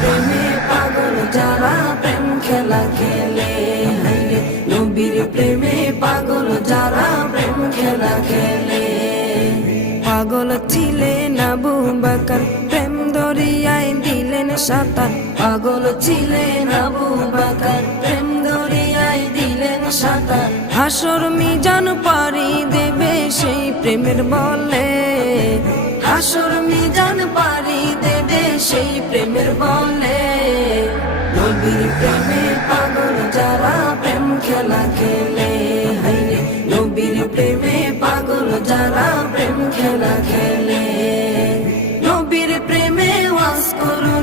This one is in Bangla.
প্রেমে পাগল যারা প্রেম খেলা খেলে, নবীর প্রেমে পাগল যারা প্রেম খেলা খেলে। পাগল ছিলেন আবু বকর, প্রেম দরিয়ায় দিলেন সাঁতার। পাগল ছিলেন আবু বকর, প্রেম দরিয়ায় দিলেন সাঁতার। হাসর মিজান পারি দেবে সেই প্রেমের বলে, হাসর মিজান পারি দেবে সেই প্রেমের বলে। নবীর প্রেমে পাগল যারা প্রেম খেলা খেলে, নবীর প্রেমে পাগল যারা প্রেম খেলা খেলে। নবীর প্রেমে ওয়াজ করুন